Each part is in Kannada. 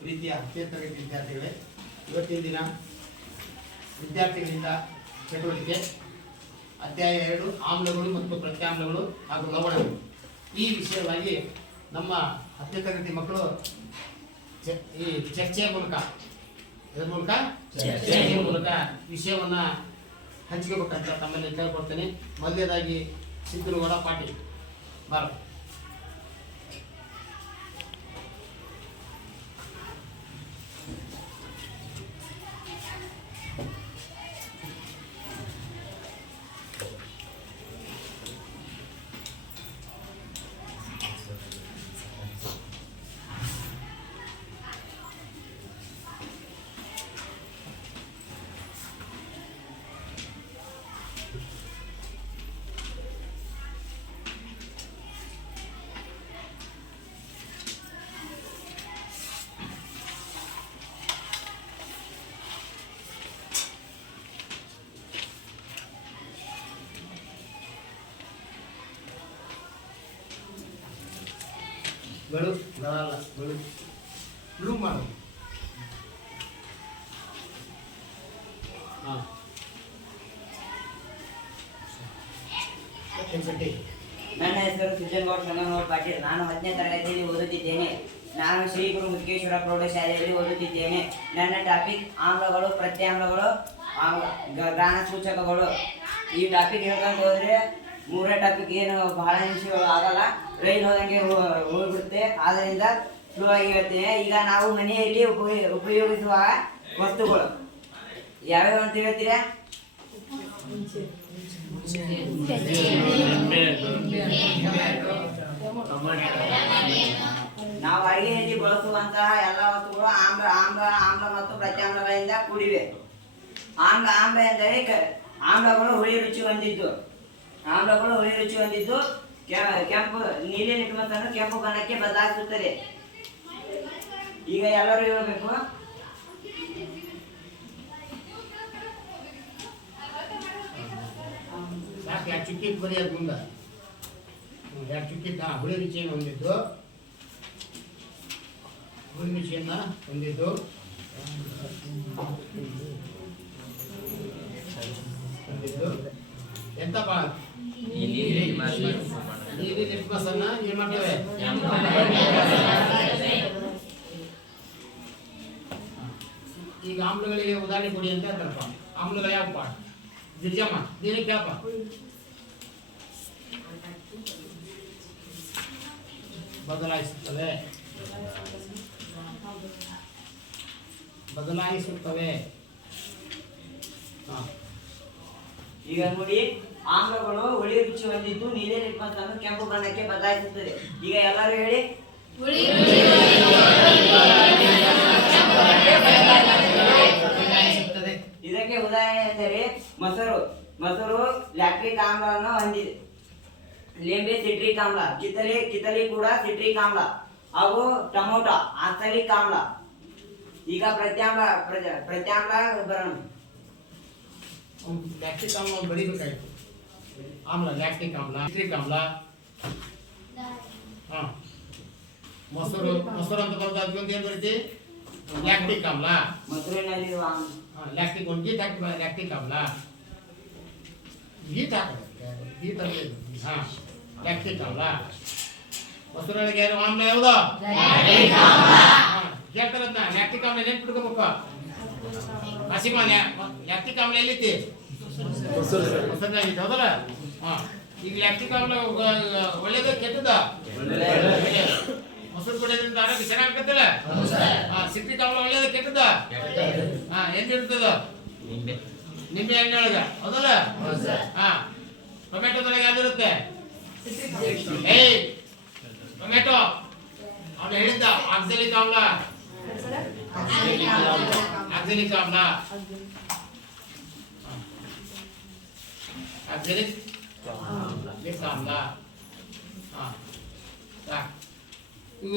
ಪ್ರೀತಿಯ 10ನೇ ತರಗತಿ ವಿದ್ಯಾರ್ಥಿಗಳೇ, ಇವತ್ತಿನ ದಿನ ವಿದ್ಯಾರ್ಥಿಗಳಿಂದ ಚಟುವಟಿಕೆ ಅಧ್ಯಾಯ 2 ಆಮ್ಲಗಳು ಮತ್ತು ಪ್ರತ್ಯಾಮ್ಲಗಳು ಹಾಗೂ ಲವಣಗಳು. ಈ ವಿಷಯವಾಗಿ ನಮ್ಮ 10ನೇ ತರಗತಿ ಮಕ್ಕಳು ಈ ಚರ್ಚೆಯ ಮೂಲಕ ವಿಷಯವನ್ನು ಹಂಚಿಕೋಬೇಕಂತ ತಮ್ಮಲ್ಲಿ ಕೇಳ್ಕೊಡ್ತೇನೆ. ಮೊದಲನೇದಾಗಿ ಸಿದ್ದನಗೌಡ ಪಾಟೀಲ್ ಬಾರ. ಗಳು ಗಳಲ್ಲ ಗಳು ಬ್ಲೂ ಮಾಡು. ಹಾಂ ನನ್ನ ಹೆಸರು ಸುಜನ್ಗೌಡ ಸಂಗನಗೌಡ ಪಾಟೀಲ್. ನಾನು 10ನೇ ತರಗತಿಯಲ್ಲಿ ಓದುತ್ತಿದ್ದೇನೆ. ನಾನು ಶ್ರೀ ಗುರು ಮುರುಘೇಶ್ವರ ಪ್ರೌಢಶಾಲೆಯಲ್ಲಿ ಓದುತ್ತಿದ್ದೇನೆ. ನನ್ನ ಟಾಪಿಕ್ ಆಮ್ಲಗಳು, ಪ್ರತ್ಯಾಮ್ಲಗಳು, ಗಾನ ಸೂಚಕಗಳು. ಈ ಟಾಪಿಕ್ ಹೇಳ್ಕೊಂಡು ಹೋದರೆ ಮೂರನೇ ಟಾಪಿಕ್ ಏನು ಬಹಳ ನಿಮಿಷ ಆಗಲ್ಲ, ರೈಲು ಹೋದಂಗೆ ಹೋಗ್ಬಿಡುತ್ತೆ. ಆದ್ದರಿಂದ ಸ್ಲೋ ಆಗಿ ಹೇಳ್ತೇನೆ. ಈಗ ನಾವು ಮನೆಯಲ್ಲಿ ಉಪಯೋಗಿಸುವ ವಸ್ತುಗಳು ಯಾವ್ಯಾವ ಅಂತ ಹೇಳ್ತೀರಾ? ನಾವು ಅಡಿಗೆಯಲ್ಲಿ ಬಳಸುವಂತಹ ಎಲ್ಲ ವಸ್ತುಗಳು ಆಮ್ಲ ಮತ್ತು ಪ್ರತ್ಯಾಮ್ಲಗಳಿಂದ ಕೂಡಿವೆ. ಆಮ್ಲ ಎಂದರೆ ಆಮ್ಲಗಳು ಹುಳಿ ರುಚಿ ಹೊಂದಿದ್ದು ಕೆಂಪು ನೀಲಿ ಲಿಟ್ಮಸ್ ಅನ್ನು ಕೆಂಪು ಬಣ್ಣಕ್ಕೆ ಬದಲಾಯಿಸುತ್ತದೆ. ಈಗ ಎಲ್ಲರೂ ಹೇಳಬೇಕು. ಚುಕ್ಕಿ ಬರೆಯೋದು ಮುಂದೆ ಚುಕ್ಕಿ ಹುಳಿ ರುಚಿಯನ್ನು ಹೊಂದಿದ್ದು ಎಂತ ಭಾಳ ನೀಲಿ ಲಿಟ್ಮಸ್ ಅನ್ನ ಏನ್ ಮಾಡ್ತೇವೆ? ಈಗ ಆಮ್ಲಗಳಿಗೆ ಉದಾಹರಣೆ ಕೊಡಿ ಅಂತ ಹೇಳ್ತಾರಪ್ಪ. ಆಮ್ಲಗಳು ಯಾವಪ್ಪ? ಗಿರ್ಜಮ್ಮ ದಿನಕ್ಕೆ ಯಾಪ ಬದಲಾಯಿಸುತ್ತವೆ. ಈಗ ನೋಡಿ, ಆಮ್ಲಗಳು ಹುಳಿ ರುಚಿ ಹೊಂದಿದ್ದು ನೀಲಿ ಲಿಟ್ಮಸ್ ಅನ್ನು ಕೆಂಪು ಬಣ್ಣಕ್ಕೆ ಬದಲಾಯಿಸುತ್ತದೆ. ಈಗ ಎಲ್ಲರೂ ಹೇಳಿ. ಇದಕ್ಕೆ ಉದಾಹರಣೆ ಎಂದರೆ ಮೊಸರು ಲ್ಯಾಕ್ಟಿಕ್ ಆಮ್ಲವನ್ನು ಹೊಂದಿದೆ. ಲಿಂಬೆ ಸಿಟ್ರಿಕ್ ಆಮ್ಲ, ಕಿತ್ತಲೆ ಕೂಡ ಸಿಟ್ರಿಕ್ ಆಮ್ಲ, ಹಾಗೂ ಟೊಮೊಟೊ ಆಕ್ಸಾಲಿಕ್ ಆಮ್ಲ. ಈಗ ಪ್ರತ್ಯಾಮ್ಲ ಬರೋಣ. ಲ್ಯಾಕ್ಟಿಕ್ ಆಮ್ಲ ಬರೀಬೇಕಾಯ್ತು. ಲ್ಯಾಕ್ಟಿಕ್ ಆಮ್ಲ, ಸಿಟ್ರಿಕ್ ಆಮ್ಲ, ಮೊಸರು ಅಂತ ಬರ್ತದೆ. ಏನ್ ಬರೀತಿ? ಲ್ಯಾಕ್ಟಿಕ್ ಆಮ್ಲ. ಮೊಸರಿನಲ್ಲಿ ಲ್ಯಾಕ್ಟಿಕ್ ಒಂದು ಗೀಟ್ ಹಾಕಿ ಲ್ಯಾಕ್ಟಿಕ್ ಆಮ್ಲ ಗೀಟ್ ಹಾಕೋದು. ಲ್ಯಾಕ್ಟಿಕ್ ಆಮ್ಲ. ಮೊಸರೊಳಗೆ ಆಮ್ಲ ಯಾವುದು? ಹೇಳ್ತಾರದ್ನ ಲ್ಯಾಕ್ಟಿಕ್ ಆಮ್ಲ ನೆನ್ಪಿಟ್ಕೋಬೇಕು. ಲ್ಯಾಕ್ಟಿಕ್ ಆಮ್ಲ ಎಲ್ಲಿತಿ? ಮೊಸರಿನಾಗಿತ್ತು, ಹೌದಲ್ಲ? ಈಗ ಲ್ಯಾಕ್ಟಿಕ್ ಆಮ್ಲ ಒಳ್ಳೇದು ಕೆಟ್ಟದ? ಮೊಸರು ಕುಡಿಯೋದ್ರಿಂದ ಆರೋಗ್ಯ ಚೆನ್ನಾಗಿರ್ತಲ್ಲ? ಸಿಟ್ರಿಕ್ ಆಮ್ಲ ಒಳ್ಳೇದು ಕೆಟ್ಟದ? ಎಲ್ಲಿರ್ತದ? ನಿಂಬೆ ಹಣ್ಣೊಳಗ, ಹೌದಲ್ಲ? ಟೊಮೆಟೊದೊಳಗೆ ಯಾವ್ದಿರುತ್ತೆ? ಟೊಮೆಟೊ ಅವನು ಹೇಳಿದ್ದ ಆಕ್ಸಾಲಿಕ್ ಆಮ್ಲ. ಆಕ್ಸಾಲಿಕ್ ಆಮ್ಲ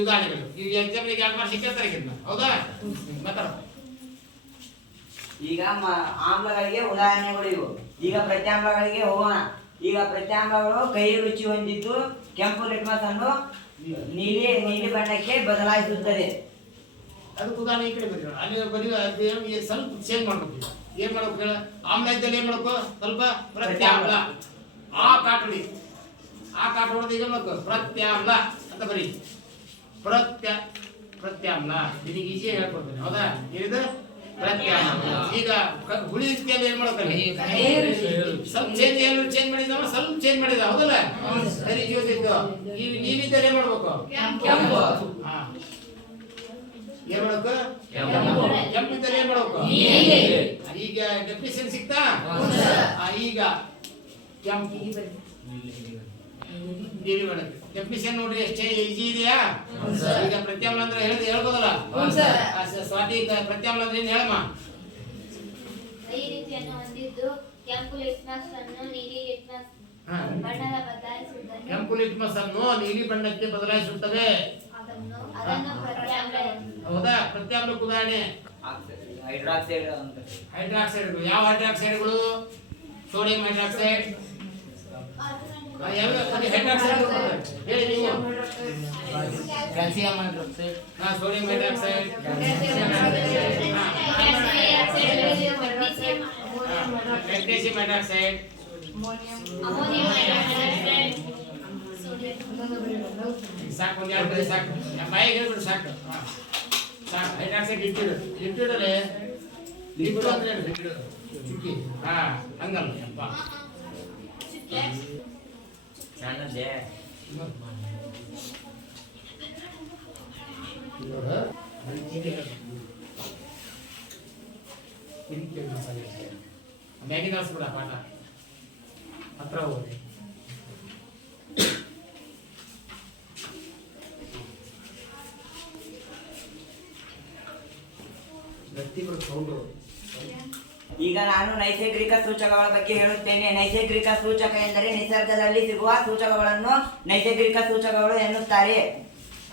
ಉದಾಹರಣೆಗಳು. ಈಗ ಎಕ್ಸಾಮ್ಗೆ 2 ಮಾರ್ಕ್ಸ್ ಕೇಳ್ತಾರೆ, ಹೌದಾ? ಮಾತಾಡ. ಈಗ ಆಮ್ಲಗಳಿಗೆ ಉದಾಹರಣೆಗಳು ಇವು. ಈಗ ಪ್ರತ್ಯಾಮ್ಲಗಳಿಗೆ ಹೋಗೋಣ. ಈಗ ಪ್ರತ್ಯಾಮ್ಲಗಳು ಕಹಿ ರುಚಿ ಹೊಂದಿದ್ದು ಕೆಂಪು ಲಿಟ್ಮಸ್ ಅನ್ನು ನೀಲಿ ಬಣ್ಣಕ್ಕೆ ಬದಲಾಯಿಸುತ್ತದೆ. ಅದಕ್ಕೆ ಉದಾಹರಣೆ ಈ ಕಡೆ ಬರೀ ಅಲ್ಲಿ ಬರೀ ಅದು ಏನು ಸ್ವಲ್ಪ ಚೇಂಜ್ ಮಾಡ್ಬೇಕು ಈಗ. ಏನ್ ಮಾಡ್ಬೇಕು ಹೇಳ, ಆಮ್ಲ ಇದ್ದಲ್ಲಿ ಏನ್ ಮಾಡ್ಬೇಕು, ಸ್ವಲ್ಪ ಪ್ರತ್ಯಾಮ್ಲ. ಆ ಕಾಟುಡಿ ಆ ಕಾಟು ಹೊಡೆದು ಈಗ ಮಾಡ್ಬೇಕು ಪ್ರತ್ಯಾಮ್ಲ ಅಂತ ಬರೀ. ಪ್ರತ್ಯಾಮ್ಲ ನಿನಗೆ ಈಜಿ ಹೇಳ್ಕೊಡ್ತೇನೆ, ಹೌದಾ? ಏನಿದು ಪ್ರತ್ಯಾಮ್ಲ. ಈಗ ಹುಳಿ ರೀತಿಯಲ್ಲಿ ಏನ್ ಮಾಡ್ತಾನೆ, ಸ್ವಲ್ಪ ಚೇಂಜ್ ಮಾಡಿದ, ಸ್ವಲ್ಪ ಚೇಂಜ್ ಮಾಡಿದ, ಹೌದಲ್ಲ? ಸರಿ ಜೀವಿಸಿದ್ದು ಈ ನೀರಿದ್ದಲ್ಲಿ ಏನ್ ಮಾಡ್ಬೇಕು, ಹಾ ಏನ್ ಮಾಡ್ಬೇಕು, ಕೆಂಪಿದ್ದಲ್ಲಿ ಏನ್ ಮಾಡ್ಬೇಕು. ಈಗ ಡೆಫಿನಿಷನ್ ಸಿಗ್ತಾ, ಈಗ ಕೆಂಪು ನೀಲಿ ಬಣ್ಣ ಡೆಫಿನಿಷನ್ ನೋಡ್ರಿ, ಎಷ್ಟೇ ಈಜಿ ಇದೆಯಾ? ಈಗ ಪ್ರತ್ಯಾಮ್ಲ ಅಂದ್ರೆ ಹೇಳ್ಬೋದಲ್ಲ ಸ್ವಾತಿ, ಪ್ರತ್ಯಾಮ್ಲ ಅಂದ್ರೆ ಏನ್ ಹೇಳಮ್ಮ? ಈ ರೀತಿಯನ್ನು ಹೊಂದಿದ್ದು ಕೆಂಪು ಲಿಟ್ಮಸ್ ಅನ್ನು ನೀಲಿ ಲಿಟ್ಮಸ್ ಬಣ್ಣದ ಬದಲಾಯಿಸುವುದನ್ನು, ಕೆಂಪು ಲಿಟ್ಮಸ್ ಅನ್ನು ನೀಲಿ ಬಣ್ಣಕ್ಕೆ ಬದಲಾಯಿಸುತ್ತವೆ. ಅದನ್ನು ಪ್ರತ್ಯಾಮ್ಲ. ಹೌದಾ? ಪ್ರತ್ಯಾಮ್ಲಕ್ಕೆ ಉದಾಹರಣೆ ಹೈಡ್ರಾಕ್ಸೈಡ್. ಹೈಡ್ರಾಕ್ಸೈಡ್ಗಳು. ಯಾವ ಹೈಡ್ರಾಕ್ಸೈಡ್ಗಳು? Sodium hydroxide. ಹೈಡ್ರಾಕ್ಸೈಡ್ ಹೇಳಿ ನೀವು. Calcium hydroxide, sodium hydroxide, magnesium hydroxide, ammonium hydroxide. ಸಾಕು, ಒಂದು ಎರಡು ಬರೀ ಸಾಕು, ಬಾಯಿಗೆ ಹೇಳ್ಬಿಡು ಸಾಕು. ಸಾಕು. ಹೈಡ್ರಾಕ್ಸೈಡ್ ಇಟ್ಟಿಡಲೆ ಲಿಕ್ವಿಡ್ ಅಂದ್ರೆ ಲಿಕ್ವಿಡ್ ಚುಕ್ಕಿ. ಹಾ ಹಂಗಲ್ಲ ಅಪ್ಪ, ಸಣ್ಣದೇ ಮ್ಯಾಗಿನ ಬಿಡ ಪಾಠ ಹತ್ರ ಹೋಗಿ ವ್ಯಕ್ತಿಗಳು ಸೌಂಡು. ಈಗ ನಾನು ನೈಸರ್ಗಿಕ ಸೂಚಕಗಳ ಬಗ್ಗೆ ಹೇಳುತ್ತೇನೆ. ನೈಸರ್ಗಿಕ ಸೂಚಕ ಎಂದರೆ ನಿಸರ್ಗದಲ್ಲಿ ಸಿಗುವ ಸೂಚಕಗಳನ್ನು ನೈಸರ್ಗಿಕ ಸೂಚಕಗಳು ಎನ್ನುತ್ತಾರೆ.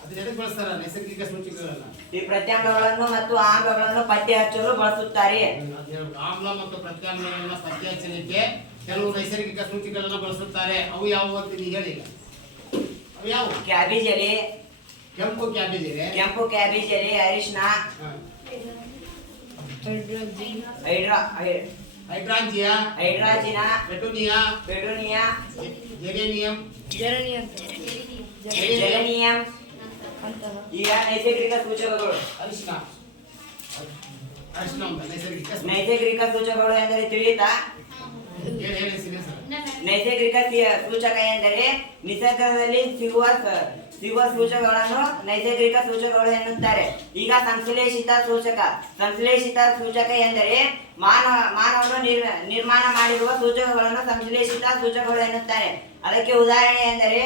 ಅದನ್ನ ಬಳಸ್ತಾರ ನೈಸರ್ಗಿಕ ಸೂಚಕಗಳನ್ನ. ಈ ಪ್ರತ್ಯಾಮ್ಲಗಳನ್ನು ಮತ್ತು ಆಮ್ಲಗಳನ್ನು ಪತ್ತೆ ಹಚ್ಚಲು ಬಳಸುತ್ತಾರೆ. ಆಮ್ಲ ಮತ್ತು ಪ್ರತ್ಯಾಮ್ಲಗಳನ್ನ ಪತ್ತೆ ಹಚ್ಚಲಿಕ್ಕೆ ಕೆಲವು ನೈಸರ್ಗಿಕ ಸೂಚಕಗಳನ್ನ ಬಳಸುತ್ತಾರೆ. ಅವು ಯಾವುವು ಅಂತ ನೀವು ಹೇಳಿ. ಅವು ಯಾವುವು? ಕ್ಯಾಬೇಜ್ ಎಲೆ, ಕೆಂಪು ಕ್ಯಾಬೇಜ್ ಎಲೆ, ಕೆಂಪು ಕ್ಯಾಬೇಜ್ ಎಲೆ, ಅರಿಶಿನ, ಹೈಡ್ರಾಂಜಿಯಾ, ಹೈಡ್ರಾಜಿನ, ಪೆಟೂನಿಯಾ, ಪೆಟೂನಿಯಾ, ಜೆರೇನಿಯಂ, ಜೆರೇನಿಯಂ. ಈಗ ನೈಸರ್ಗಿಕ ಸೂಚಕಗಳು. ಅರಿಶಿನ ಅಂತ ನೈಸರ್ಗಿಕ ಸೂಚಕಗಳು ಎಂದರೆ ತಿಳಿಯುತ್ತಾ? ಹೇಳಿ ಸರ್. ನೈಸರ್ಗಿಕ ಸೂಚಕ ಎಂದರೆ ನಿಸರ್ಗದಲ್ಲಿ ಸಿಗುವ ಸೂಚಕಗಳನ್ನು ನೈಸರ್ಗಿಕ ಸೂಚಕಗಳು ಎನ್ನುತ್ತಾರೆ. ಈಗ ಸಂಶ್ಲೇಷಿತ ಸೂಚಕ ಎಂದರೆ ಮಾನವನು ನಿರ್ಮಾಣ ಮಾಡಿರುವ ಸೂಚಕಗಳನ್ನು ಸಂಶ್ಲೇಷಿತ ಸೂಚಕಗಳು ಎನ್ನುತ್ತಾರೆ. ಅದಕ್ಕೆ ಉದಾಹರಣೆ ಎಂದರೆ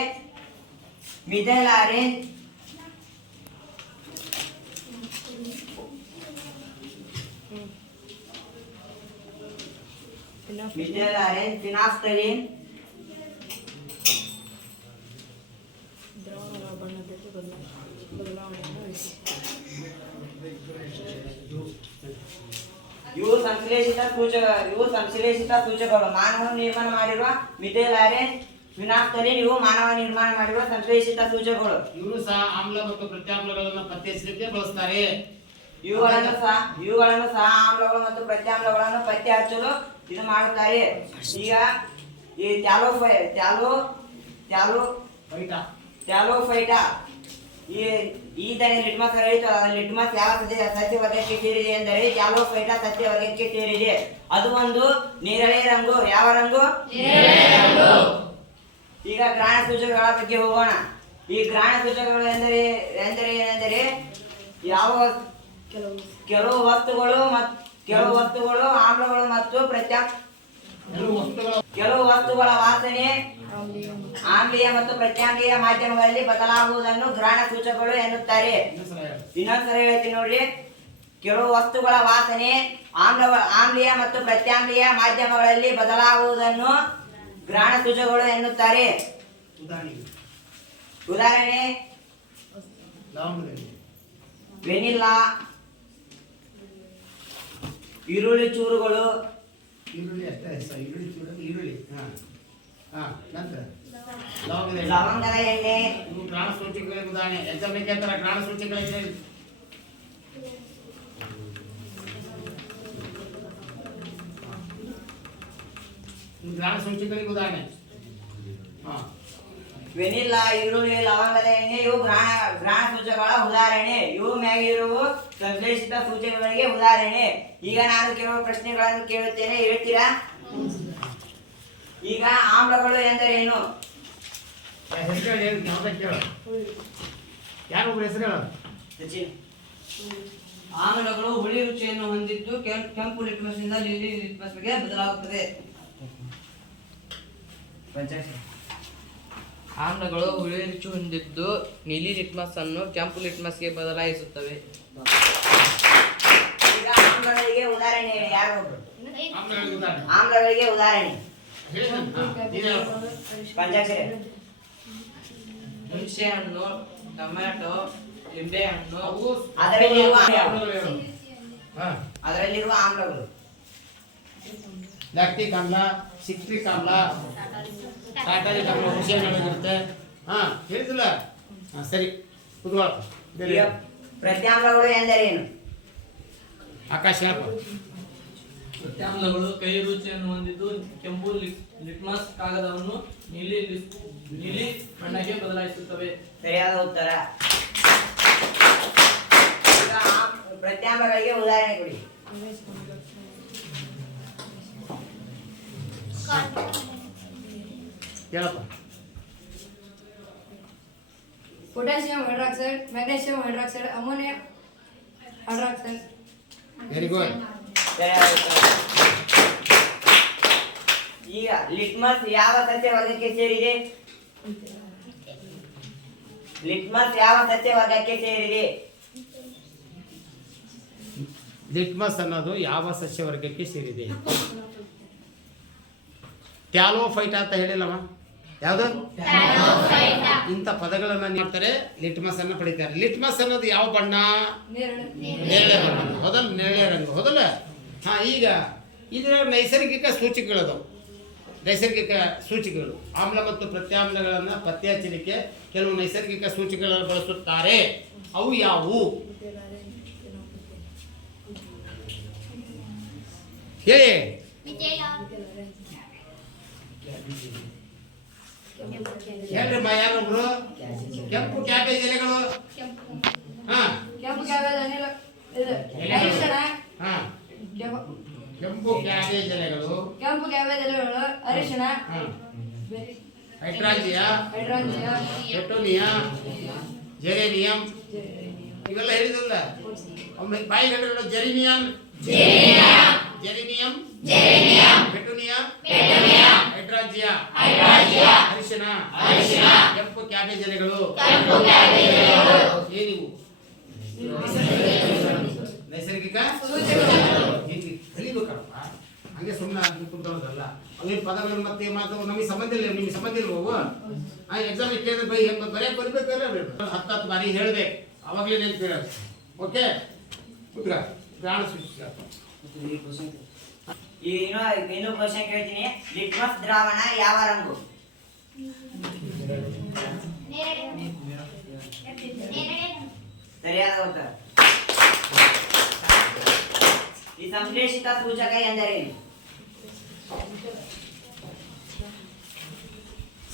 ಮಿಥೈಲ್ ಆರೆಂಜ್, ಫಿನಾಫ್ಥಲಿನ್, ಇವು ಸಂಶ್ಲೇಷಿತ ಸೂಚಕಗಳು. ಮಾನವ ನಿರ್ಮಾಣ ಮಾಡಿರುವ ಮಿಥೈಲ್ ಆರೆಂಜ್, ಫಿನಾಫ್ಥಲಿನ್ ಇವು ಮಾನವ ನಿರ್ಮಾಣ ಮಾಡಿರುವ ಸಂಶ್ಲೇಷಿತ ಸೂಚಕಗಳು. ಇವರು ಸಹ ಆಮ್ಲ ಮತ್ತು ಪ್ರತ್ಯಾಮ್ಲಗಳನ್ನು ಪತ್ತೆ ಹಚ್ಚಲಿಕ್ಕೆ ಬಳಸ್ತಾರೆ. ಇವುಗಳನ್ನು ಸಹ ಆಮ್ಲಗಳು ಮತ್ತು ಪ್ರತ್ಯಾಮ್ಲಗಳನ್ನು ಪತ್ತೆ ಹಚ್ಚಲು ಇದು ಮಾಡುತ್ತಾರೆ. ಈಗ ಈ ಟ್ಯಾಲೋಫೈಟಾ ಈ ದನಿ ಲಿಟ್ಮಸ್ ಲಿಟ್ಮಸ್ ಯಾವ ಸಸ್ಯ ವರ್ಗಕ್ಕೆ ಸೇರಿದೆ ಎಂದರೆ ಟ್ಯಾಲೋಫೈಟಾ ಸಸ್ಯ ವರ್ಗಕ್ಕೆ ಸೇರಿದೆ. ಅದು ಒಂದು ನೇರಳೆ ರಂಗು. ಯಾವ ರಂಗು? ಈಗ ಗ್ರಹಣ ಸೂಚಕಗಳ ಬಗ್ಗೆ ಹೋಗೋಣ. ಈ ಗ್ರಹಣ ಸೂಚಕಗಳು ಏನೆಂದರೆ ಯಾವ ಕೆಲವು ವಸ್ತುಗಳು ಆಮ್ಲಗಳು ಮತ್ತು ಕೆಲವು ವಸ್ತುಗಳ ವಾಸನೆ ಆಮ್ಲೀಯ ಮತ್ತು ಪ್ರತ್ಯಾಮ್ಲೀಯ ಮಾಧ್ಯಮಗಳಲ್ಲಿ ಬದಲಾಗುವುದನ್ನು ಗ್ರಹಣ ಸೂಚಕಗಳು ಎನ್ನುತ್ತಾರೆ. ಇನ್ನೊಂದ್ಸರಿ ಹೇಳ್ತೀನಿ ನೋಡ್ರಿ. ಕೆಲವು ವಸ್ತುಗಳ ವಾಸನೆ ಆಮ್ಲೀಯ ಮತ್ತು ಪ್ರತ್ಯಾಮ್ಲೀಯ ಮಾಧ್ಯಮಗಳಲ್ಲಿ ಬದಲಾಗುವುದನ್ನು ಗ್ರಹಣ ಸೂಚಕಗಳು ಎನ್ನುತ್ತಾರೆ. ಉದಾಹರಣೆ ವೆನಿಲ್ಲಾ, ಈರುಳ್ಳಿ ಚೂರುಗಳು, ಲವಂಗದ ಎಣ್ಣೆ. ಗ್ರಹಣ ಸೂಚಕಗಳಿಗೆ ಉದಾಹರಣೆ. ಎಕ್ಸಾಮ್ ಗ್ರಹಣ ಸೂಚಕಗಳಿಗೆ ಗ್ರಾಣ ಸೂಚಿಗಳಿಗೆ ಉದಾಹರಣೆ. ಹಾ, ವೆನಿಲ್ಲಾ, ಈರುಳ್ಳಿ, ಲವಂಗದ ಎಣ್ಣೆ ಇವು ಗ್ರಹಣ ಸೂಚಕಗಳ ಉದಾಹರಣೆ. ಇವು ಮ್ಯಾಗಿರುವ ಸಂಶ್ಲೇಷಿತ ಸೂಚಕಗಳಿಗೆ ಉದಾಹರಣೆ. ಈಗ ನಾನು ಕೆಲವು ಪ್ರಶ್ನೆಗಳನ್ನು ಕೇಳುತ್ತೇನೆ, ಹೇಳ್ತೀರಾ? ಈಗ ಆಮ್ಲಗಳು ಎಂದರೇನು? ಹೆಸರು ಹೇಳಿ, ಯಾವ್ದ ಕೇಳ, ಯಾರೊಬ್ರು ಹೆಸರು ಹೇಳ. ಸಚಿನ್. ಆಮ್ಲಗಳು ಹುಳಿ ರುಚಿಯನ್ನು ಹೊಂದಿದ್ದು ಕೆಂಪು ಲಿಟ್ಮಸ್ ಇಂದ ನೀಲಿ ಲಿಟ್ಮಸ್ಗೆ ಬದಲಾಗುತ್ತದೆ. ಆಮ್ಲಗಳು ಹುಳಿ ರುಚಿ ಹೊಂದಿದ್ದು ನೀಲಿ ಲಿಟ್ಮಸ್ ಅನ್ನು ಕೆಂಪು ಲಿಟ್ಮಸ್ಗೆ ಬದಲಾಯಿಸುತ್ತವೆ. ಈಗ ಆಮ್ಲಗಳಿಗೆ ಉದಾಹರಣೆ ಹೇಳಿ, ಯಾರೊಬ್ರು? ಆಮ್ಲಗಳಿಗೆ ಉದಾಹರಣೆ ಆಮ್ಲಗಳಿಗೆ ಉದಾಹರಣೆ ಹೇಳಿ. ನೀನು ಹೇಳು. ಪಂಚಾಕ್ಷರಿ. ಹುಣಸೆ ಹಣ್ಣು, ಟೊಮ್ಯಾಟೊ, ಲಿಂಬೆ ಹಣ್ಣು, ಅವು ಅದರಲ್ಲಿರುವ ಆಮ್ಲಗಳು ಹೇಳು. ಹಾ, ಅದರಲ್ಲಿರುವ ಆಮ್ಲಗಳು ಲ್ಯಾಕ್ಟಿಕ್ ಆಮ್ಲ, ಸಿಟ್ರಿಕ್ ಆಮ್ಲ, ಟಾಟಾಲಿಕ್ ಆಮ್ಲ, ಹುಣಸೆಹಣ್ಣಿರುತ್ತೆ. ಹಾ, ಹೇಳಿದಿಲ್ಲ. ಹಾ, ಸರಿ, ಕುತ್ಕೊಳ್ಳ. ಈಗ ಪ್ರತ್ಯಾಮ್ಲಗಳು ಎಂದರೇನು? ಆಕಾಶ ಹೇಳಪ್ಪ. ಪ್ರತ್ಯಾಮ್ಲಗಳು ಕಹಿ ರುಚಿಯನ್ನು ಹೊಂದಿದ್ದು ಕೆಂಪು ಲಿಟ್ಮಸ್ ಕಾಗದವನ್ನು ನೀಲಿ ಬಣ್ಣಕ್ಕೆ ಬದಲಾಯಿಸುತ್ತವೆ. ಸರಿಯಾದ ಉತ್ತರ. ಈಗ ಪ್ರತ್ಯಾಮ್ಲಗಳಿಗೆ ಉದಾಹರಣೆ ಕೊಡಿ. ಹೇಳಪ್ಪ. Potassium hydroxide, magnesium hydroxide, ammonium hydroxide. Very good. ಸರಿಯಾದ ಉತ್ತರ. ಈಗ ಲಿಟ್ಮಸ್ ಯಾವ ಸಸ್ಯ ವರ್ಗಕ್ಕೆ ಸೇರಿದೆ? ಲಿಟ್ಮಸ್ ಯಾವ ಸಸ್ಯ ವರ್ಗಕ್ಕೆ ಸೇರಿದೆ? ಲಿಟ್ಮಸ್ ಅನ್ನೋದು ಯಾವ ಸಸ್ಯ ವರ್ಗಕ್ಕೆ ಸೇರಿದೆ? ಟ್ಯಾಲೋಫೈಟ ಅಂತ ಹೇಳಿಲ್ಲಮ್ಮ. ಯಾವುದು? ಇಂಥ ಪದಗಳನ್ನು ನೀಡ್ತಾರೆ, ಲಿಟ್ಮಸ್ ಅನ್ನು ಪಡಿತಾರೆ. ಲಿಟ್ಮಸ್ ಅನ್ನೋದು ಯಾವ ಬಣ್ಣ? ನೇರಳೆ ಬಣ್ಣ. ಹೌದಲ್ಲ? ನೇರಳೆ ರಂಗು. ಹೌದಲ್ಲ? ಹಾ, ಈಗ ಇದರ ನೈಸರ್ಗಿಕ ಸೂಚಕಗಳದು. ನೈಸರ್ಗಿಕ ಸೂಚಕಗಳು ಆಮ್ಲ ಮತ್ತು ಪ್ರತ್ಯಾಮ್ಲಗಳನ್ನು ಪತ್ತೆ ಹಚ್ಚಲಿಕ್ಕೆ ಕೆಲವು ನೈಸರ್ಗಿಕ ಸೂಚಕಗಳನ್ನು ಬಳಸುತ್ತಾರೆ. ಅವು ಯಾವುವು ಹೇಳಿ? ಹೇಳ್ರಮ್ಮ, ಯಾರೊಬ್ರು? ಕೆಂಪು ಕ್ಯಾಬೇಜ್ ಎಲೆಗಳು. ಹಾ, ಕೆಂಪು ಕ್ಯಾಬೇಜ್ ಅನಿಲ ಇದು ಅರಿಶಿಣ. ಹಾ, ಕೆಂಪು ಕ್ಯಾಬೇಜ್ ಎಲೆಗಳು, ಕೆಂಪು ಕ್ಯಾಬೇಜ್ ಎಲೆಗಳು, ಅರಿಶಿಣ, ಹಾ, ಹೈಡ್ರಾಂಜಿಯಾ, ಪೆಟೋನಿಯಾ, ಜೆರೇನಿಯಂ, ಇವೆಲ್ಲ ಹೇಳಿದಲ್ಲ. ಒಮ್ಮೆ ಬಾಯಿ ಗಂಟೆಗಳು. ಜೆರೇನಿಯಂ, ಪೆಟೋನಿಯಾ, ಹೈಡ್ರಾಂಜಿಯಾ, ಅರಿಶಿಣ, ಕೆಂಪು ಕ್ಯಾಬೇಜ್ ಎಲೆಗಳು. ಏನಿವು? ನೈಸರ್ಗಿಕ ಹಿಂಗೆ ಕಲಿಬೇಕಪ್ಪ. ಹಂಗೆ ಸುಮ್ಮನೆ ಕುಂತೋದಲ್ಲ. ಅವೇನು ಪದಗಳನ್ನು ಮತ್ತೆ ಮಾತು ನಮಗೆ ಸಂಬಂಧ ಇಲ್ಲ. ನಿಮಗೆ ಸಂಬಂಧ ಇಲ್ವವು? ಎಕ್ಸಾಮ್ ಕೇಳಿದ್ರೆ ಬರೆಯಕ್ಕೆ ಬರಬೇಕಲ್ಲ. 10 ಬಾರಿ ಹೇಳ್ಬೇಕು, ಅವಾಗಲೇ ನೆನಪಿರೋದು. ಓಕೆ, ಉತ್ತರ ಗ್ರಹಣ ಸೂಚಿಕ. ಇನ್ನೂ ಕ್ವಶನ್ ಕೇಳ್ತೀನಿ. ಲಿಟ್ಮಸ್ ದ್ರಾವಣ ಯಾವ ರಂಗು? ಸರಿಯಾದ ಉತ್ತರ. ಈ ಸಂಶ್ಲೇಷಿತ ಸೂಚಕ ಎಂದರೇನು?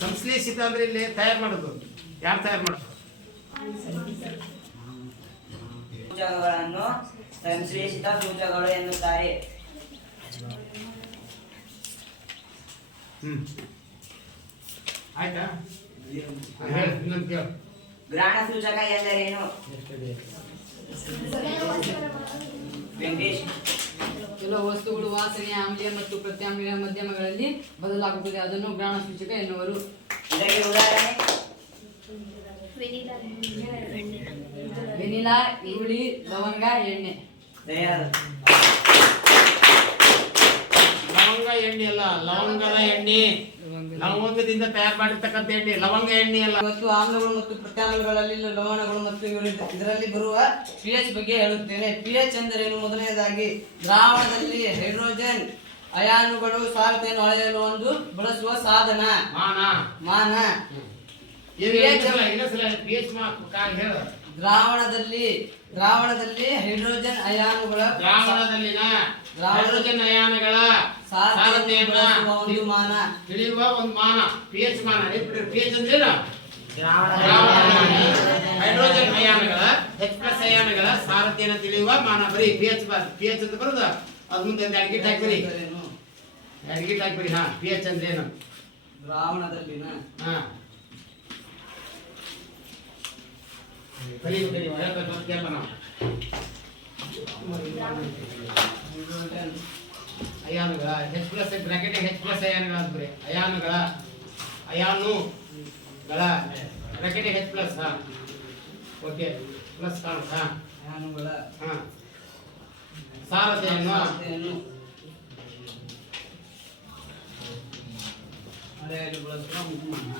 ಸಂಶ್ಲೇಷಿತ ಅಂದ್ರೆ ಇಲ್ಲಿ ತಯಾರು ಮಾಡೋದು. ಯಾರು ತಯಾರು ಮಾಡೋದು? ಸೂಚಕಗಳನ್ನು ಸಂಶ್ಲೇಷಿತ ಸೂಚಕಗಳು ಎನ್ನುತ್ತಾರೆ. ಆಯ್ತಾ? ಹೇಳಿ, ಇನ್ನೊಂದು ಕೇಳು. ಗ್ರಹಣ ಸೂಚಕ ಎಂದರೇನು? ವೆಂಕಟೇಶ್. ಕೆಲವು ವಸ್ತುಗಳು ವಾಸನೆ, ಆಮ್ಲೀಯ ಮತ್ತು ಪ್ರತ್ಯಾಮ್ಲೀಯ ಮಾಧ್ಯಮಗಳಲ್ಲಿ ಬದಲಾಗುತ್ತದೆ, ಅದನ್ನು ಗ್ರಹಣ ಸೂಚಕ ಎನ್ನುವರು. ಇದಕ್ಕೆ ಉದಾಹರಣೆ? ವೆನಿಲಾ, ಈರುಳ್ಳಿ, ಲವಂಗ, ಎಣ್ಣೆ. ಸರಿಯಾದ. ಲವಂಗ ಎಣ್ಣೆ ಅಲ್ಲ, ಲವಂಗದ ಎಣ್ಣೆ. ಲವಂಗದಿಂದ ತಯಾರು ಮಾಡಿರ್ತಕ್ಕಂಥ ಎಣ್ಣೆ, ಲವಂಗ ಎಣ್ಣೆ ಅಲ್ಲ. ಇವತ್ತು ಆಮ್ಲಗಳು ಮತ್ತು ಪ್ರತ್ಯಾಮ್ಲಗಳಲ್ಲಿ ಲವಣಗಳು ಮತ್ತು ಇದರಲ್ಲಿ ಬರುವ ಪಿಎಚ್ ಬಗ್ಗೆ ಹೇಳುತ್ತೇನೆ. ಪಿಎಚ್ ಎಂದರೇನು? ಮೊದಲನೇದಾಗಿ, ದ್ರಾವಣದಲ್ಲಿ ಹೈಡ್ರೋಜನ್ ಅಯಾನುಗಳು ಸಾರತೆಯನ್ನು ಅಳೆಯಲು ಒಂದು ಬಳಸುವ ಸಾಧನ. ಮಾನ. ಮಾನ. ಇನ್ನೊಂದ್ಸಲ pH ಹೇಳು. ದ್ರಾವಣದಲ್ಲಿ ಹೈಡ್ರೋಜನ್ ಅಯಾನುಗಳ ದ್ರಾವಣದಲ್ಲಿನ ಹೈಡ್ರೋಜನ್ ಅಯಾನುಗಳ ಸಾರತೆಯನ್ನ ಬಳಸುವ ಒಂದು ಮಾನ. ತಿಳಿಯುವ ಒಂದು ಮಾನ, pH ಮಾನ. pH ಅಂದ್ರೇನು? ಹೈಡ್ರೋಜನ್ ಅಯಾನುಗಳ H+ ಅಯಾನುಗಳ ಸಾರತೆಯನ್ನು ತಿಳಿಯುವ ಮಾನ. ಬರೀ pH ಅಂತ ಬರೋದು, ಅದ್ ಮುಂದೆ ಒಂದು ಅಡ್ಗಿಟ್ ಹಾಕ್ಬಿಡಿ, ಎಂದರೇನು? ಅಡ್ಗಿಟ್ ಹಾಕ್ಬಿಡಿ. ಹಾ, pH ಅಂದ್ರೇನು? ದ್ರಾವಣದಲ್ಲಿನ ಹಾ, ಕಲಿಬೇಕು ಕೇಳ್ಬ ನಾವು. ಹೈಡ್ರೋಜನ್ ಅಯಾನುಗಳ H+ ಬ್ರಾಕೆಟ್ H+ ಅಯಾನುಗಳ ಅಂತ ಬರೀ. ಅಯಾನುಗಳ ಬ್ರಾಕೆಟ್ H+. ಹಾ, ಓಕೆ, ಪ್ಲಸ್ ಕಾಣುತ್ತಾ? ಅಯಾನುಗಳ ಹಾ, ಸಾರತೆಯನ್ನು ಅಳೆಯಲು ಬಳಸುವ ಒಂದು ಮಾನ.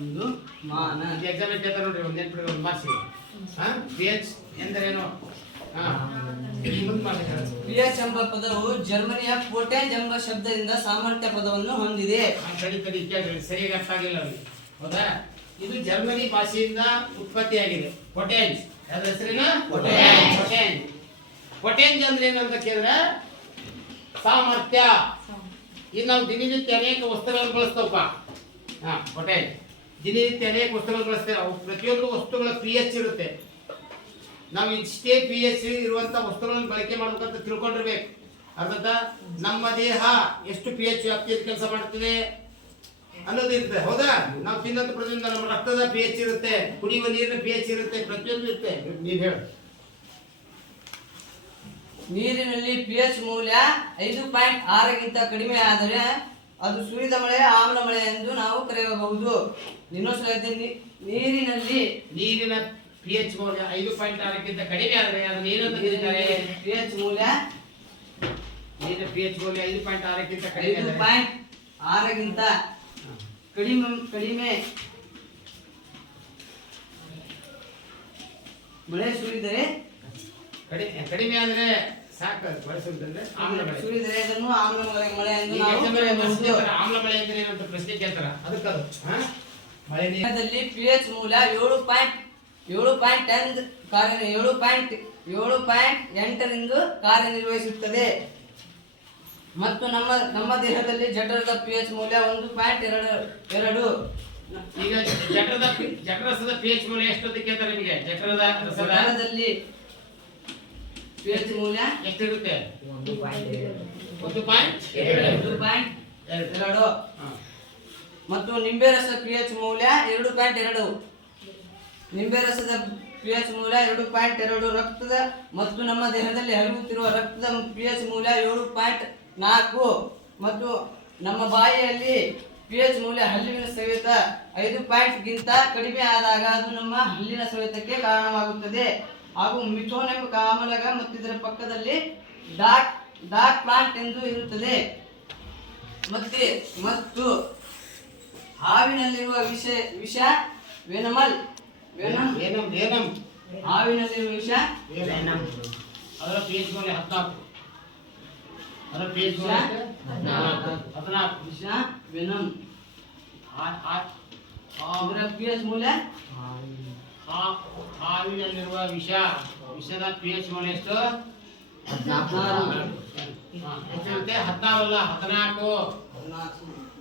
ಒಂದು ಮಾನ. ಎಕ್ಸಾಮ್ ಕೇಳ್ತಾರೆ ನೋಡ್ರಿ, ಒಂದು ನೆನ್ಪಿಡಿ, ಒಂದು ಮಾರ್ಕ್ಸಿ. ಹಾ, pH ಎಂದರೇನು? ಹಾ, ಮುಂದೆ ಮಾಡ್ಬೇಕು. pH ಎಂಬ ಪದವು ಜರ್ಮನಿಯ ಪೊಟೆಂಜ್ ಎಂಬ ಶಬ್ದದಿಂದ ಸಾಮರ್ಥ್ಯ ಪದವನ್ನು ಹೊಂದಿದೆ. ತಡಿ ಕೇಳ್ರಿ, ಸರಿಯಾಗಿ ಅರ್ಥ ಆಗಿಲ್ಲ ಅವ್ರಿಗೆ, ಹೌದಾ? ಇದು ಜರ್ಮನಿ ಭಾಷೆಯಿಂದ ಉತ್ಪತ್ತಿಯಾಗಿದೆ. ಪೊಟೆಂಜ್, ಅದ್ರ ಹೆಸರೇನು? ಪೊಟೆಂಜ್ ಅಂದ್ರೆ ಏನು ಅಂತ ಕೇಳಿದ್ರೆ ಸಾಮರ್ಥ್ಯ. ಇದು ನಾವು ದಿನನಿತ್ಯ ಅನೇಕ ವಸ್ತುಗಳನ್ನು ಬಳಸ್ತವಪ್ಪ. ಹಾ, ಪೊಟೆಂಜ್ ದಿನನಿತ್ಯ ಅನೇಕ ವಸ್ತುಗಳನ್ನು ಬಳಸ್ತೇವೆ. ಅವು ಪ್ರತಿಯೊಂದು ವಸ್ತುಗಳ pH ಇರುತ್ತೆ. ನಾವು ಇಷ್ಟೇ pH ಇರುವಂತ ವಸ್ತುಗಳನ್ನು ಬಳಕೆ ಮಾಡ್ಬೇಕಂತ ತಿಳ್ಕೊಂಡಿರ್ಬೇಕು. ಅರ್ಥಾತ್ ನಮ್ಮ ದೇಹ ಎಷ್ಟು pH ವ್ಯಾಪ್ತಿಯಲ್ಲಿ ಕೆಲಸ ಮಾಡ್ತದೆ ಅನ್ನೋದು ಇರುತ್ತೆ, ಹೌದಾ? ನಾವು ತಿನ್ನೋದು ಪ್ರತಿಯೊಂದು ನಮ್ಮ ರಕ್ತದ pH ಇರುತ್ತೆ, ಕುಡಿಯುವ ನೀರಿನ pH ಇರುತ್ತೆ, ಪ್ರತಿಯೊಂದು ಇರುತ್ತೆ. ನೀವ್ ಹೇಳು. ನೀರಿನಲ್ಲಿ pH ಮೌಲ್ಯ 5.6ಗಿಂತ ಕಡಿಮೆ ಆದರೆ ಅದು ಸುರಿದ ಮಳೆ, ಆಮ್ಲ ಮಳೆ ಎಂದು ನಾವು ಕರೆಯಬಹುದು. ಇನ್ನೊಂದ್ಸಲ ನೀರಿನ pH ಮೌಲ್ಯ 5.6ಕ್ಕಿಂತ ಕಡಿಮೆ ಆದರೆ ಅದನ್ನು ಏನಂತ ಕರೀತಾರೆ? pH ಮೌಲ್ಯ ನೀರಿನ pH ಮೌಲ್ಯ 5.6ಕ್ಕಿಂತ ಕಡಿಮೆ ಆದರೆ 5.6ಗಿಂತ ಕಡಿಮೆ ಮಳೆ ಸುರಿದರೆ ಕಡಿಮೆ ಆದರೆ ಸಾಕು, ಬಳಸುವುದಂದ್ರೆ ಆಮ್ಲ ಮಳೆ. ಸುರಿದರೆ ಅದನ್ನು ಆಮ್ಲ ಮಳೆ ಎಂದು ಈಗ ನಾವು exam ಅಲ್ಲಿ ಕರೆಯಬಹುದು. ಪ್ರಶ್ನೆ ಕೇಳ್ತಾರೆ, ಆಮ್ಲ ಮಳೆ ಅಂದ್ರೆ ಏನಂತ ಪ್ರಶ್ನೆ ಕೇಳ್ತಾರ, ಅದಕ್ಕದು. ಹಾ, ಮಳೆ ನೀರು ದೇಹದಲ್ಲಿ pH ಮೌಲ್ಯ 7.8ರಿಂದ ಕಾರ್ಯನಿರ್ವಹಿಸುತ್ತದೆ ಮತ್ತು ನಮ್ಮ ದೇಹದಲ್ಲಿ ಜಠರದ pH ಮೌಲ್ಯ 1.2. ಈಗ ಜಠರಸದ pH ಮೌಲ್ಯ ಎಷ್ಟು ಅಂತ ಕೇಳ್ತಾರೆ ನಿಮಗೆ. ಜಠರದಲ್ಲಿ pH ಮೌಲ್ಯ ಎಷ್ಟಿರುತ್ತೆ? 1.2. ಮತ್ತು ನಿಂಬೆ ರಸ pH ಮೌಲ್ಯ 2.2. ನಿಂಬೆ ರಸದ pH ಮೌಲ್ಯ 2.2. ರಕ್ತದ ಮತ್ತು ನಮ್ಮ ದೇಹದಲ್ಲಿ ಹರಿಯುತ್ತಿರುವ ರಕ್ತದ pH ಮೌಲ್ಯ 7.4. ಮತ್ತು ನಮ್ಮ ಬಾಯಿಯಲ್ಲಿ pH ಮೌಲ್ಯ ಹಲ್ಲಿನ ಸವೆತ 5 ಕಡಿಮೆ ಆದಾಗ ಅದು ನಮ್ಮ ಹಲ್ಲಿನ ಸವೆತಕ್ಕೆ ಕಾರಣವಾಗುತ್ತದೆ. ಹಾಗೂ ಮಿಥೋನ್ ಎಂಬ ಕಾಮಲಗ ಮತ್ತು ಇದರ ಪಕ್ಕದಲ್ಲಿ ಡಾರ್ಕ್ ಪ್ಲಾಂಟ್ ಎಂದು ಇರುತ್ತದೆ. ಮತ್ತು ಹಾವಿನಲ್ಲಿರುವ ವಿಷ ವೆನಮ್. ಹಾವಿನಲ್ಲಿರುವ ವಿಷ ಅದರ pH ಮೌಲ್ಯ 14. ಅದರ pH ಮೌಲ್ಯ 14. ವಿಷ ವೆನಮ್. ಅದರ pH ಮೌಲ್ಯ ಹಾವಿನಲ್ಲಿರುವ ವಿಷದ pH ಮೌಲ್ಯ ಎಷ್ಟು? 14. ಎಷ್ಟಿರುತ್ತೆ? 14 ಅಲ್ಲ, 14.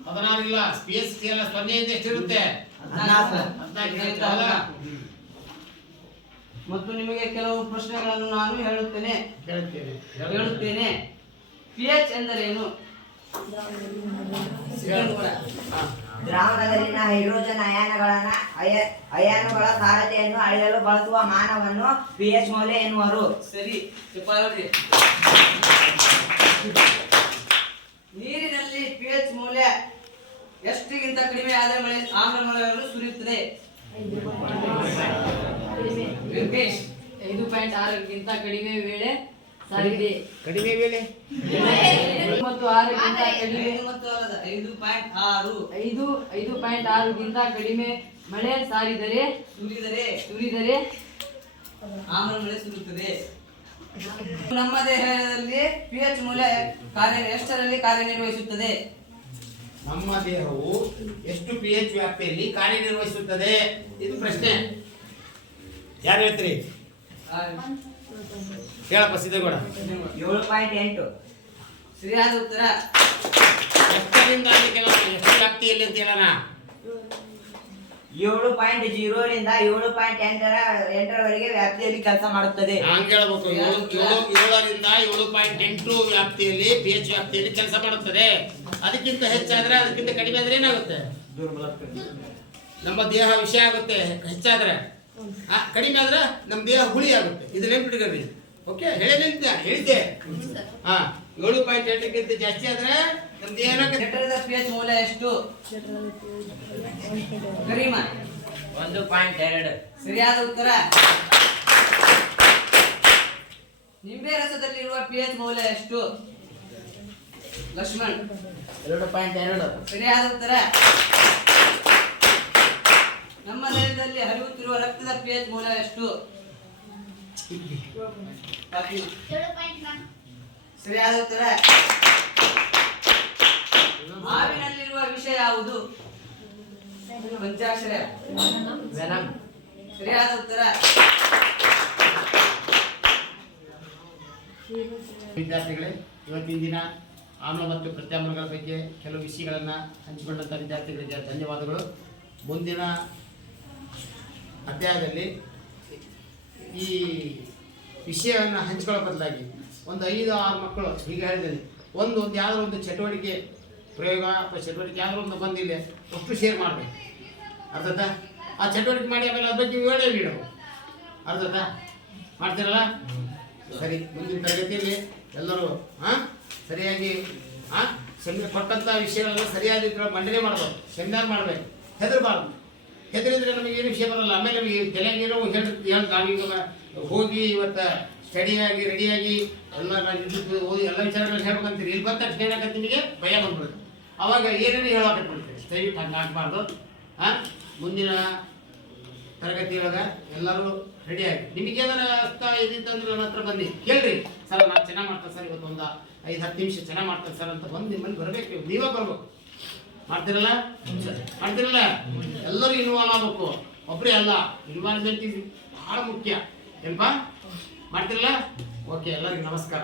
16 ಇಲ್ಲ. pH ಸ್ಕೇಲ್ 0 ಇಂದ ಎಷ್ಟಿರುತ್ತೆ? 14 ಇರುತ್ತೆ, ಹೌದಾ? ಮತ್ತು ನಿಮಗೆ ಕೆಲವು ಪ್ರಶ್ನೆಗಳನ್ನು ನಾನು ಹೇಳುತ್ತೇನೆ. pH ಎಂದರೇನು? ದ್ರಾವಣದಲ್ಲಿನ ಹೈಡ್ರೋಜನ್ ಅಯಾನುಗಳ ಸಾರತೆಯನ್ನು ಅಳೆಯಲು ಬಳಸುವ ಮಾನವನ್ನು pH ಮೌಲ್ಯ ಎನ್ನುವರು. ಸರಿ, ಚಪ್ಪಾಳೆ. ನೀರಿನಲ್ಲಿ pH ಮೌಲ್ಯ ಎಷ್ಟಿಗಿಂತ ಕಡಿಮೆ ಆದರೆ ಆಮ್ಲ ಮಳೆಯನ್ನು ಸುರಿಯುತ್ತದೆ? 5.6ಗಿಂತ ಕಡಿಮೆ ವೇಳೆ ಸಾರಿದೆ. ಕಡಿಮೆ ವೇಳೆ ಮತ್ತು 6ಗಿಂತ ಕಡಿಮೆ 5.6ಗಿಂತ ಕಡಿಮೆ ಮಳೆ ಸುರಿದರೆ ಸುರಿದರೆ ಆಮ್ಲ ಮಳೆ ಸುರಿಯುತ್ತದೆ. ನಮ್ಮ ದೇಹದಲ್ಲಿ pH ಮೌಲ್ಯ ಎಷ್ಟರಲ್ಲಿ ಕಾರ್ಯನಿರ್ವಹಿಸುತ್ತದೆ? ನಮ್ಮ ದೇಹವು ಎಷ್ಟು pH ವ್ಯಾಪ್ತಿಯಲ್ಲಿ ಕಾರ್ಯನಿರ್ವಹಿಸುತ್ತದೆ? ಇದು ಪ್ರಶ್ನೆ. ಯಾರು ಹೇಳ್ತೀರಿ? ಹೇಳಪ್ಪ ಸಿದ್ದೇಗೌಡ. 7.8. ಸರಿಯಾದ ಉತ್ತರ. ಎಷ್ಟರಿಂದ ಎಷ್ಟು ವ್ಯಾಪ್ತಿಯಲ್ಲಿ ಅಂತ ಹೇಳೋಣ? 7.0 ರಿಂದ 7.8ರವರೆಗೆ ವ್ಯಾಪ್ತಿಯಲ್ಲಿ ಕೆಲಸ ಮಾಡುತ್ತದೆ. ಹಂಗೆ ಹೇಳ್ಬೇಕು. 7ರಿಂದ 7.8 ವ್ಯಾಪ್ತಿಯಲ್ಲಿ pH ವ್ಯಾಪ್ತಿಯಲ್ಲಿ ಕೆಲಸ ಮಾಡುತ್ತದೆ. ಅದಕ್ಕಿಂತ ಹೆಚ್ಚಾದ್ರೆ ಅದಕ್ಕಿಂತ ಕಡಿಮೆ ಆದ್ರೆ ಏನಾಗುತ್ತೆ? ನಮ್ಮ ದೇಹ ವಿಷ ಆಗುತ್ತೆ. ಹೆಚ್ಚಾದ್ರೆ ಕಡಿಮೆ ಆದ್ರೆ ನಮ್ಮ ದೇಹ ಹುಳಿ ಆಗುತ್ತೆ. ಇದು ನೆನ್ಪಿಟ್ಕೊಳ್ರಿ. ಓಕೆ, ಹೇಳಿದ್ದೆ. ಹಾ, 7.8ಕ್ಕಿಂತ ಜಾಸ್ತಿ ಆದ್ರೆ ನಮ್ಮ ದೇಹ ಶರೀರದ pH ಮೌಲ್ಯ ಎಷ್ಟು? ಗರಿಮಾ 1.2. ಸರಿಯಾದ ಉತ್ತರ. ನಿಂಬೆ ರಸದಲ್ಲಿರುವ pH ಮೌಲ್ಯ ಎಷ್ಟು? ಲಕ್ಷ್ಮಣ್ 2.2. ಸರಿಯಾದ ಉತ್ತರ. ನಮ್ಮ ದೇಹದಲ್ಲಿ ಹರಿಯುತ್ತಿರುವ ರಕ್ತದ pH ಮೌಲ್ಯ ಎಷ್ಟು? ಸರಿಯಾದ ಉತ್ತರ. ಹಾವಿನಲ್ಲಿರುವ ವಿಷ ಯಾವುದು? ಪಂಚಾಕ್ಷರ. ಸರಿಯಾದ ಉತ್ತರ. ವಿದ್ಯಾರ್ಥಿಗಳೇ, ಇವತ್ತಿನ ದಿನ ಆಮ್ಲ ಮತ್ತು ಪ್ರತ್ಯಾಮ್ಲಗಳ ಬಗ್ಗೆ ಕೆಲವು ವಿಷಯಗಳನ್ನು ಹಂಚಿಕೊಂಡಂಥ ವಿದ್ಯಾರ್ಥಿಗಳಿಗೆ ಧನ್ಯವಾದಗಳು. ಮುಂದಿನ ಅಧ್ಯಾಯದಲ್ಲಿ ಈ ವಿಷಯವನ್ನು ಹಂಚ್ಕೊಳ್ಳೋ ಬದಲಾಗಿ ಒಂದು 5-6 ಮಕ್ಕಳು ಹೀಗೆ ಹೇಳಿದ್ದೀನಿ, ಒಂದು ಯಾವುದೋ ಒಂದು ಚಟುವಟಿಕೆ ಪ್ರಯೋಗ ಅಥವಾ ಚಟುವಟಿಕೆ ಯಾವುದೋ ಒಂದು ಬಂದಿಲ್ಲ ಅಷ್ಟು ಶೇರ್ ಮಾಡಬೇಕು. ಅರ್ಥಾತ ಆ ಚಟುವಟಿಕೆ ಮಾಡಿ ಆಮೇಲೆ ಅದ್ರ ಬಗ್ಗೆ ವಿವರಣೆ ನೀಡಬೇಕು. ಅರ್ಥಾತ ಮಾಡ್ತೀರಲ್ಲ? ಸರಿ, ಮುಂದಿನ ತರಗತಿಯಲ್ಲಿ ಎಲ್ಲರೂ ಸರಿಯಾಗಿ ಕೊಟ್ಟಂಥ ವಿಷಯಗಳೆಲ್ಲ ಸರಿಯಾದ ರೀತಿಯಲ್ಲಿ ಮಂಡನೆ ಮಾಡಬೇಕು, ಸೆಮಿನಾರ್ ಮಾಡಬೇಕು. ಹೆದರಬಾರ್ದು. ಹೆದರಿದ್ರೆ ನಮಗೆ ಏನು ವಿಷಯ ಬರಲ್ಲ. ಆಮೇಲೆ ನಮಗೆ ತಲೆಗೇನೋ ಹೇಳಿ ನಾವೀಗ ಹೋಗಿ ಇವತ್ತು ಸ್ಟಡಿಯಾಗಿ ರೆಡಿಯಾಗಿ ಎಲ್ಲ ಓದಿ ಎಲ್ಲ ವಿಚಾರಗಳನ್ನ ಹೇಳ್ಬೇಕಂತೀರಿ. ಇಲ್ಲಿ ಬಂದ ತಕ್ಷಣ ಏನಾಗತ್ತೆ, ನಿಮಗೆ ಭಯ ಬಂದ್ಬಿಡುತ್ತೆ. ಅವಾಗ ಏನೇನು ಹೇಳಾಕಟ್ಬಿಡ್ತೀರಿ. ದಯವಿಟ್ಟು ಹಂಗೆ ಆಗಬಾರ್ದು. ಮುಂದಿನ ತರಗತಿಯೊಳಗೆ ಎಲ್ಲರೂ ರೆಡಿಯಾಗಿ ನಿಮಗೇನಾರ ಅರ್ಥ ಇದ್ದಿತ್ತಂದ್ರೆ ನನ್ನ ಹತ್ರ ಬನ್ನಿ, ಕೇಳ್ರಿ. ಸರ್ ನಾನು ಚೆನ್ನಾಗಿ ಮಾಡ್ತೇನೆ ಸರ್, ಇವತ್ತು ಒಂದು 5-10 ನಿಮಿಷ ಚೆನ್ನಾಗಿ ಮಾಡ್ತೇನೆ ಸರ್ ಅಂತ ಬಂದು ನಿಮ್ಮಲ್ಲಿ ಬರಬೇಕು. ನೀವೇ ಬರ್ಬೇಕು. ಮಾಡ್ತಿರಲ್ಲ? ಎಲ್ಲರೂ ಇನ್ವಾಲ್ವ್ ಆಗಬೇಕು. ಒಬ್ಬರೇ ಅಲ್ಲ, ಇನ್ವಾಲ್ವ್ಮೆಂಟ್ ಇದು ಬಹಳ ಮುಖ್ಯ. ಏನಪ್ಪ ಮಾಡ್ತಿರಲ್ಲ? ಓಕೆ, ಎಲ್ಲರಿಗೂ ನಮಸ್ಕಾರ.